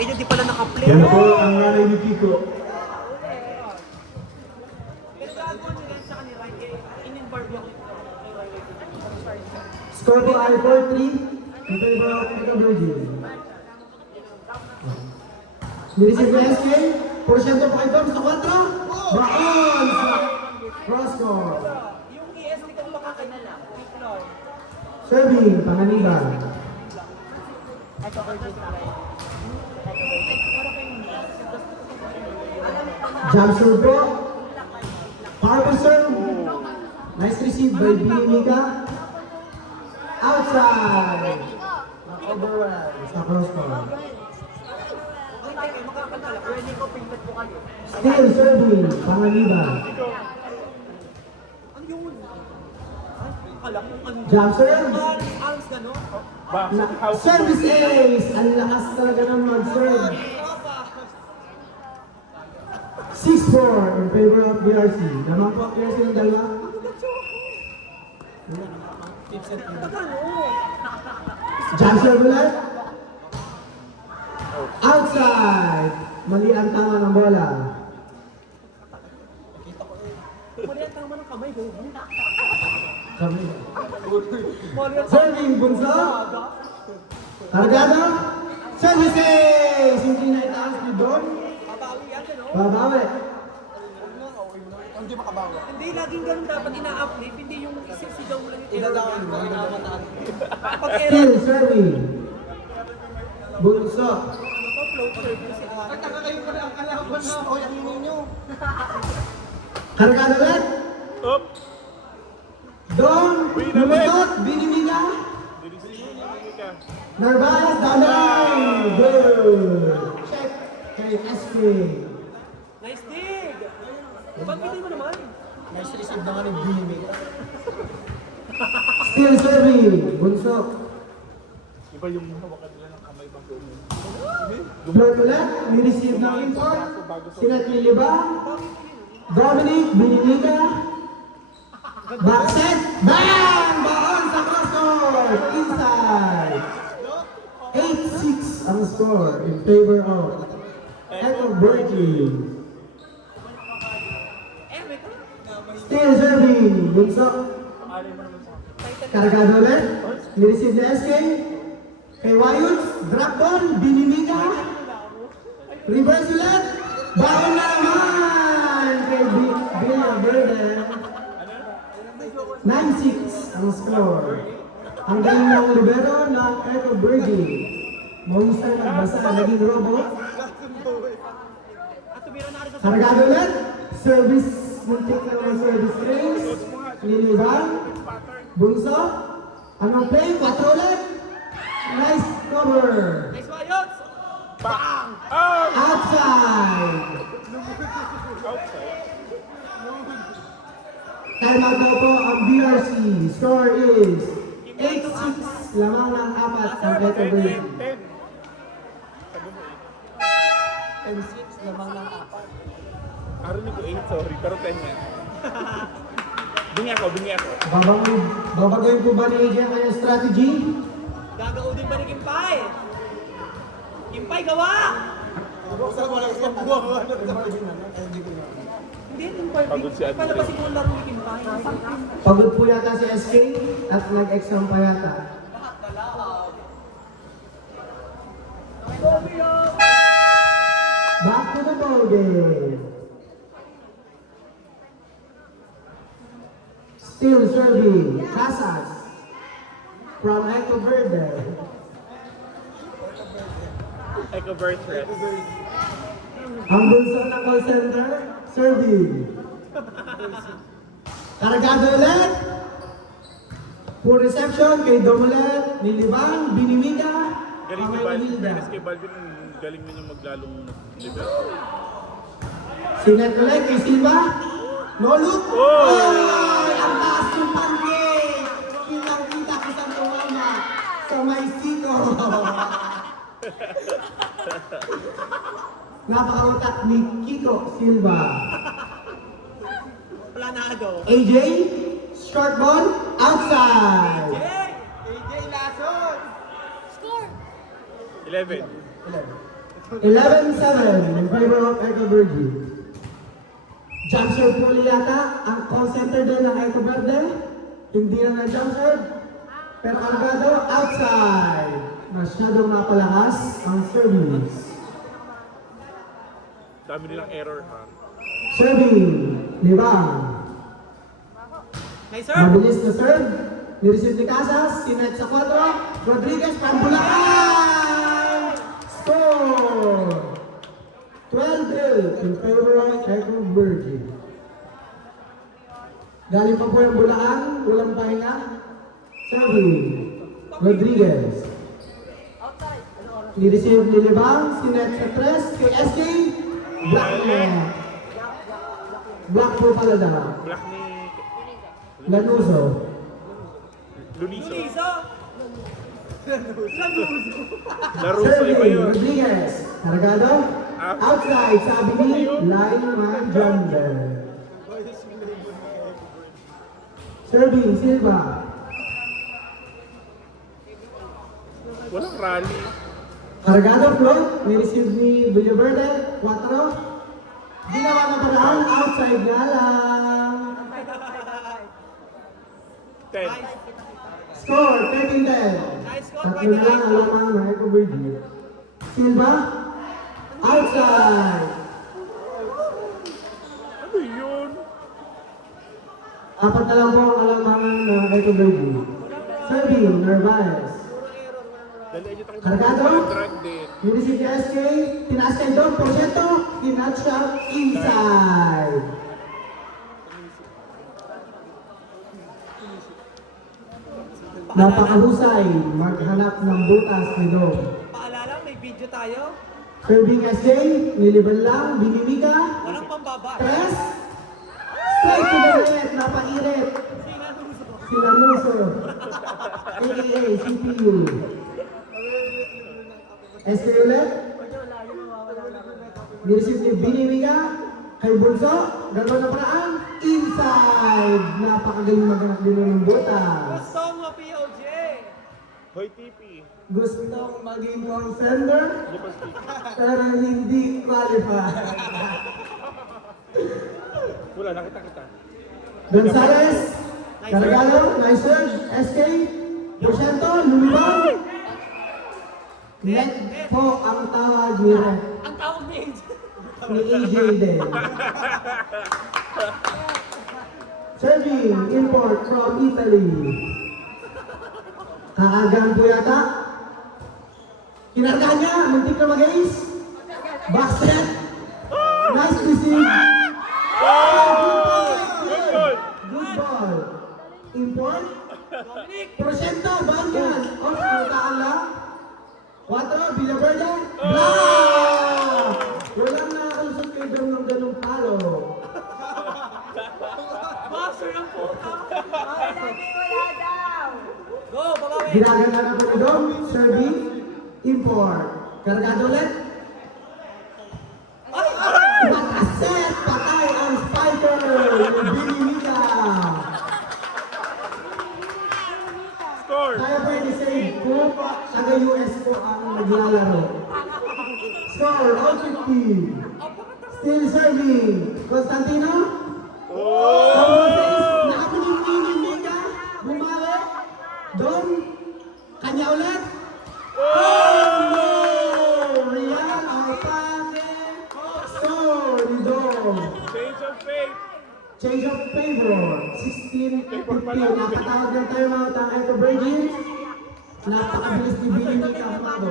Hindi pala naka-play. Yan po ang nanay ni Kiko. Score po ay 4-3 in favor of Eco Virgin. Nireceive na SK. Porsyento po kayo sa 4. Baon sa cross court. Yung EST kang makakanala. Serving, Panganiban. Jump serve po. Power serve. Nice receive by Billy Mika. Outside. Overrun sa cross court. Still serving, Panganiban. Ano yun? Akala ko ano. Jump serve. Arms ka, no? Service ace! Ang lakas talaga ng mag-serve. 6-4 in favor of BRC. Naman po ang BRC ng dalawa. Jump serve ulit. Outside! Mali ang tama ng bola. Mali ang tama ng kamay ko. Serving bunso. Targado. Service ace! Hindi na itaas ni Don. Babawi yan, no? Babawi. Hindi makabawa. Hindi, laging ganun dapat ina-uplift. Hindi yung isisigaw mo lang yung idadaan mo. Pag Still serving. Bunso. float service si Ate. Nagtaka kayo pa na ang kalaban na o yung ninyo. Kargado ulit. Up! Don. Lumusot. Binimiga. Narvaez. Down the line. Good. Check. Kay SK. Nice dig! Banggitin mo naman. Nice receive naman ng Binimiga. Still serving. Bunso. Iba yung hawakan nila ng kamay bago Float ulit. Ni-receive ng import. Sinet Liliba. Dominic. Binimiga. Backset. Bang! Baon sa cross court. Inside. 8-6 ang score in favor of Echo Virgin. Still serving. Bunso. Karagado ulit. Ni-receive na SK. Kay Wayuts. Drop ball. Binimiga. Reverse ulit. Baon na naman. Kay Villa Verde. 9-6 ang score. Ang galing ng libero ng Echo Virgin. Mahusay nagbasa. Naging robot. Karagado ulit. Service. Muntik na ng service range. Liliban. Bunso. Anong play? 4 ulit. Nice cover. Nice Wayos! Bang! Outside. Time out daw po ang BRC. Score is 8-6. Lamang ng 4 ang Echo Virgin. 10-6 lamang ng 4. Arinig ko 8, sorry, pero 10 yan. Bingi ako. Babagawin po ba ni AJ ang kanyang strategy? Gagaudin ba ni Kimpay? Kimpay, gawa! Hindi, Kimpay. Pagod si Ate. Palabasin mo ang laro ni Kimpay. Pagod po yata si SK at nag-exam pa yata. Back to the ball game. Still serving. Casas. From Echo Verde. Echo Birthright. Ang bunso ng call center. Serving. Karagado ulit. Full reception kay Domulet. Nilibang. Binimiga. Galing ni Kamay Balvin. Hilda. Fairness kay Balvin, galing niya maglalong liver. Sinet ulit kay Silva. No look. Oh! Ay, ang taas yung pancake. Kitang-kita ko sa tumama. Sa may siko. Napakautak ni Kiko Silva. Planado. AJ, short ball, outside. AJ Lason! 11. 11-7 in favor of Eco Verde. Jump serve po yata ang call center din ng Eco Verde. Hindi na jump serve. Pero Cargado outside. Masyadong napalakas ang service. Dami nilang error, ha? Serving. Libang. Nice, sir. Mabilis na serve. Nireceive ni Casas. Sinet sa 4. Rodriguez from Bulacan. Score. 12-8 in favor of Eco Verde. Galing pa po yung Bulacan. Walang pahinga. Serving. Rodriguez. Nireceive ni Libang. Sinet sa 3. Kay SK. Black net. Black po pala daw. Black ni Lanuso. Luniso. Lisa. Laruso, iba Serving, yun. Rodriguez. Cargado. Outside, sabi ni lineman Jumper. Serving, Silva. Walang rally. Cargado float. Nireceive ni Villaverde. 4. Ginawa na paraan. Outside nga lang. 10. Score, 13-10. Nice score, Tatlo Kuya na lang ang lamang ng Eco Verde. Silva. Outside. Ano yun? Apat na lang po ang alamangan ng Eco Verde. Serving, Narvaez. Dali nyo tayo Cargado. drag din. Nireceive ni SK. Tinaas kayo doon. Porsyento. Tinatch siya inside. Napakahusay maghanap ng butas ni Dom. Paalala, may video tayo. Serving SK. Niliban lang. Binimiga. Walang pambaba. Press. Straight to the net. Napairit. Sila Nuso. AKA CPU. SK ulit. Nireceive ni Binimiga. Kay Bunso. Gano'n na paraan. Inside. Napakagaling maghanap din ng butas. Gusto mo, POJ. Hoy, TP. Gustong maging contender. Lipas TP. Pero hindi qualify. Wala, nakita kita. Gonzales, Cargado, nice serve, SK, Porsyento, lumibang. Net po ang tawag ni Rep, Ang tawag ni ni AJ din. Serving, import from Italy. Kaagaan po yata. Kinargahan niya, muntik na mag-ace. Backstep. Nice receive. Good goal! Good ball. Import. Dominic. Porsyento, bawal yan. Ops, nataan lang. 4, Villaverde. Black! Walang nakakalusot kay Dom ng ganong palo. Master ang puta. Go, babawi. Ginagana na po ni Dom. Serving. Import. Cargado ulit. What a set! Patay ang spiker! Binimita! Score! Kaya pwede save po. Taga-US po ang naglalaro. Score, all 50. Still serving. Constantino? Camposes, nakapunin ka. Bumawi. Dom. Kanya ulit. Oh no! Real Alpane. Score ni Dom. Change of fate! Change of favor. 16-15. Napatawag ng timeout ang Eco Virgin. Napakabilis ni Billy ni Kapado.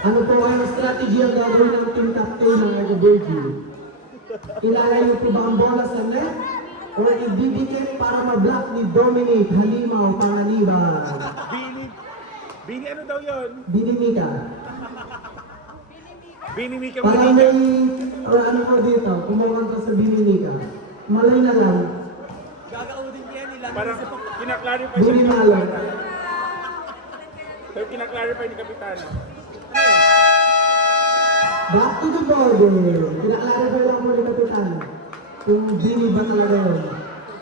Ano po ang strategy ang gagawin ng team captain ng Eco Virgin? Ilalayo po ba ang bola sa net? O ibibigay para ma-block ni Dominic Halimaw Panganiban? Bini ano daw yun? Binimika. Bini Mika Parang Monica. may ano ko dito, kumuha ka sa Binimika. Malay na lang. Gagaudin niya nila. Parang kinaklarify siya ni Binimalo. Kapitana. So kinaklarify ni Kapitana. Back to the ball game. Kinaklarify lang po ni Kapitan. Kung Bini ba talaga yun.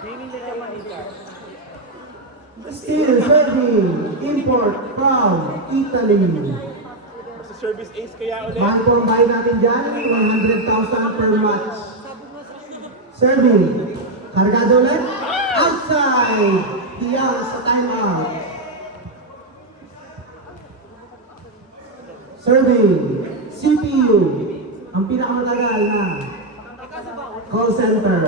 Bini Mika Monica. Still serving. Import from Italy. Sa service ace kaya ulit. Mahal po ang bayad natin dyan. 100,000 per match. Serving. Kargado ulit. Outside. Tiyaw sa timeout. Serving. CPU. Ang pinakamatagal na call center.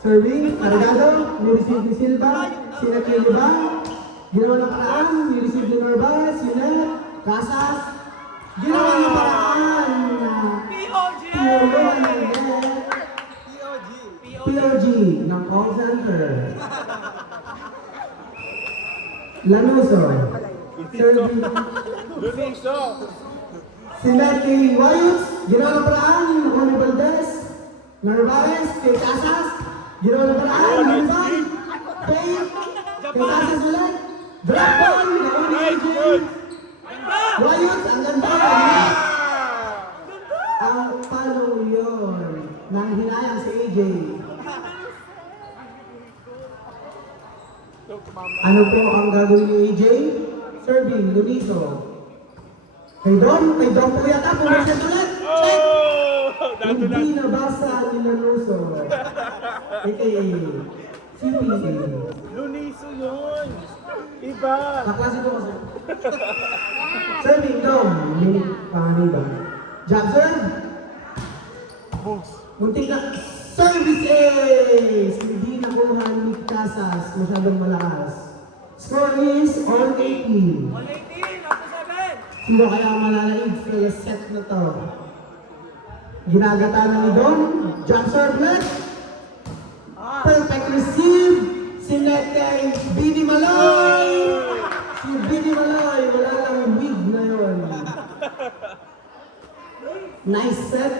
Serving. Kargado. Ni-receive ni Silva. Sinakil ba? Ginawa ng paraan. Ni-receive ni Narvaez. Sinet. Casas. Ginawa ng paraan. POG! POG ng call center. Lanuso. Serving. Luniso. Sinet kay Wayos. Ginawa ng paraan. Ronnie Valdez. Narvaez. Kay Casas. Ginawa ng paraan. Liban. Kay Casas ulit. Drop ball. Nice, good. Wayos. Ang ganda. Ah! Ang follow yun. Nang hinayang si AJ. Ano po ang gagawin ni AJ? Serving, Luniso. Kay Dom po yata, pumasya ulit. Check! Oh! Dato na. Hindi nabasa ni Lanuso. AKA, CPA. Luniso yun. Iba. Kaklase ko kasi. Serving, Dom. Minute, panganay ba? Jab serve. Boost. Muntik na. Service ace! Hindi nakuha ni Casas. Masyadong malakas. Score is all 18. 118, up to 7. Sino kaya ang malalaig sa set na to? Ginagata na ni Don. Jump serve net. Perfect receive. Sinet kay Bini Maloy. Si Bini Maloy, wala lang wig na yun. Nice set.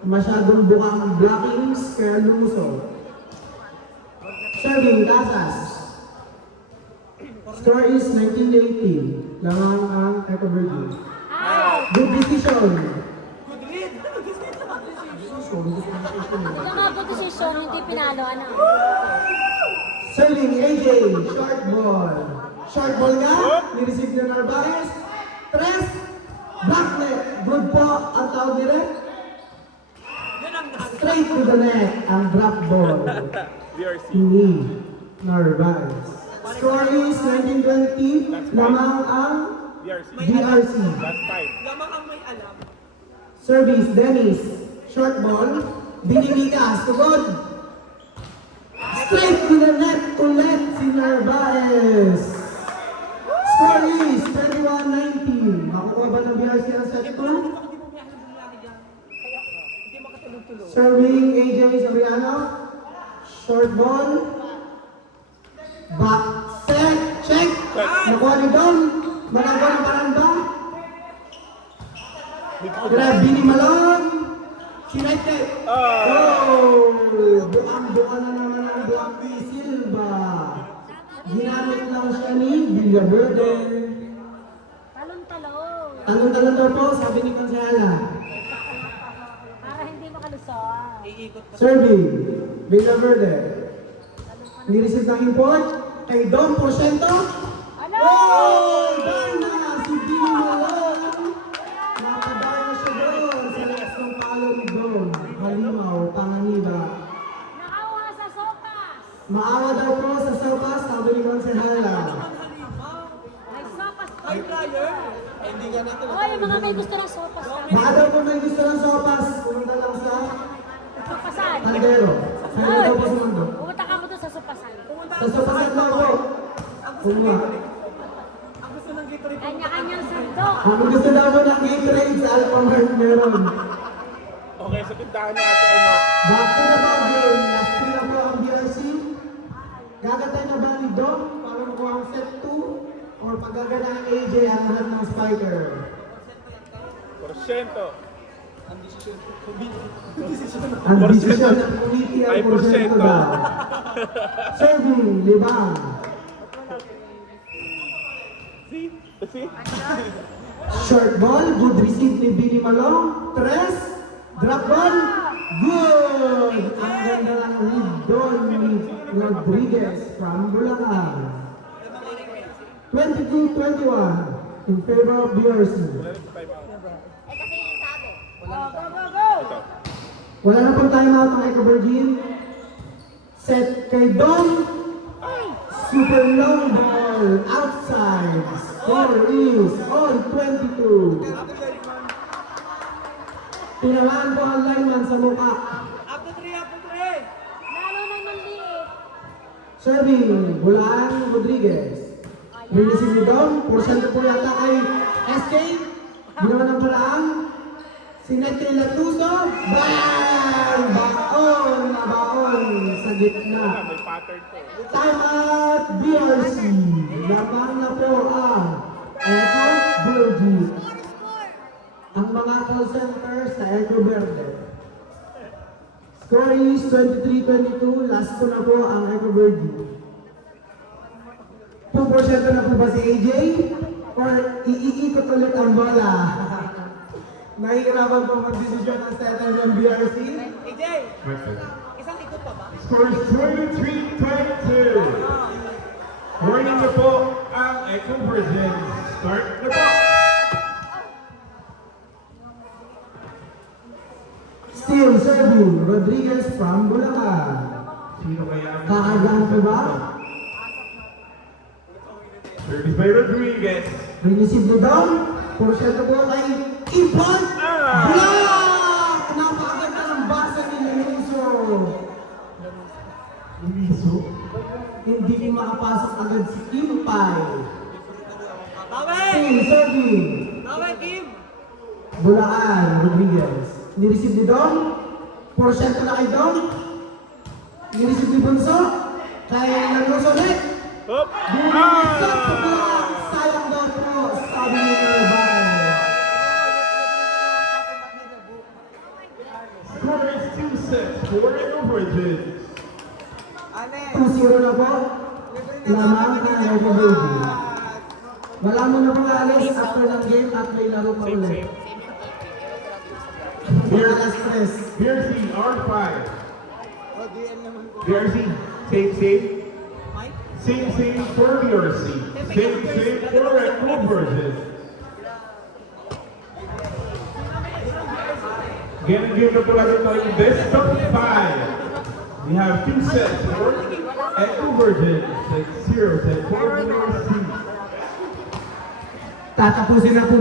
Masyadong bukang blockings kaya luso. Serving Casas. Score is 19-18. Lamang ang Eco Virgin. Good decision. Good read. Ito nga po decision, hindi pinalo, ano? Serving AJ. Short ball. Short ball nga. Ni-receive na Narvaez. Tres. Blacknet. Good po ang tawag nila. Yan ang Straight to the net ang drop ball VRC. ni Narvaez. Score is 19-20. Lamang ang VRC. DRC. Last five. lamang ang may alam. Service, Dennis. Short ball. Binimigas. Tugod. Straight to the net ulit si Narvaez. Score is 21-19. Makukuha ba ng BRC ang set 2? Hindi mo biyahe ng lalaki dyan. Hindi makatulog-tulog. Serving AJ Soriano. Short ball. Back set. Check. Nakuha ni Dom. Managawa ng parang ba? Grab Bini Malon. Sinete. Oh! Buang-buka na naman ang block ni Silva. Ginamit lang siya ni Villaverde. Talon-talon. Talon-talon daw po, sabi ni Consala. Para hindi makalusot. Iikot pa. Serving. Villaverde. Ni-receive ng import. Kay Dom Porcento. Ano? Oh! Darna! Si Bini Malon. Nakadarna siya doon sa lakas ng palo ni Dom. Halimaw, Panganiba. Nakawa sa sopas. Maawa daw po sa sopas, sabi ni Consala. May sopas pa. High flyer. Oh, yung mga may gusto ng sopas ka. Baka daw po may gusto ng sopas, pumunta lang sa Sopasan. Tandero. Sino daw po sa mundo? Pumunta ka mo doon sa sopasan. Sa sopasan daw po. Puma. Ang gusto ng Gatorade. Kanya-kanyang sandok. Ang gusto daw po ng Gatorade sa Alphamart meron. Okay, sa tindahan natin ano. Back to the ball game. Last three na po ang BRC. Gagatay na ba ni Dom para makuha ang set 2? Or paggagana ng AJ ang lahat ng spiker? Porsyento. Ang desisyon ng committee Ay, ang porsyento porsyento. daw. Serving, Libang. See? Short ball, good receive ni Bini Malong. Tres, drop ball, good! Ang ganda ng lead doon ni Rodriguez from Bulacan. 22-21 in favor of BRC. Wala na pong timeout ng Eco Virgin. Set kay Dom. Super long ball outside. Score is on 22. Tinamaan po ang lineman sa mukha. After 3, after 3. Lalo nang maliit. Serving, Bulaan Rodriguez. Releasing ni Dom. Porsyento po yata kay SK. Ginawa ng Bulaan. Sinete Latuso. Bang! Baon na baon sa gitna. May pattern to. Time out BRC. Lamang na po ang Eco Virgin. Ang mga call centers sa Eco Verde. Score is 23-22. Last ko na po ang Eco Virgin. 2% na po ba si AJ? Or iikot ulit ang bola? Nahihirapan po mag-desisyon ang setter ng BRC. AJ, isang ikot pa ba? Scores 23-22. Warning na po ang Eco Virgin. Start na po. Still serving Rodriguez from Bulacan. Sino kaya ang Kaagahan po ba? service by Rodriguez. Rinisip ni Dom. Porsyento po kay Ipon. Block! Napakaganda ng basa ni Lumiso. Lumiso. Hindi ko makapasok agad si Impay. Bawi! Still serving. Bawi, Kim! Bulaan Rodriguez. Nireceive ni Dom. Porsyento na kay Dom. Nireceive ni Bunso. Kay Lagos ulit. Hop! Bumagsak sa block. Sayang daw po. Sabi ni Irvine. Score is 2 sets for Eco Virgin. 2-0 na po. Lamang ang Eco Virgin. Wala mo na pong alis after ng game at may laro pa ulit. Alas tres. BRC R5. BRC, save. Same for BRC. Same for Eco Virgin. Game na po natin tayo best of 5. We have 2 sets for Eco Virgin. 6-0 set for BRC. Tatapusin na po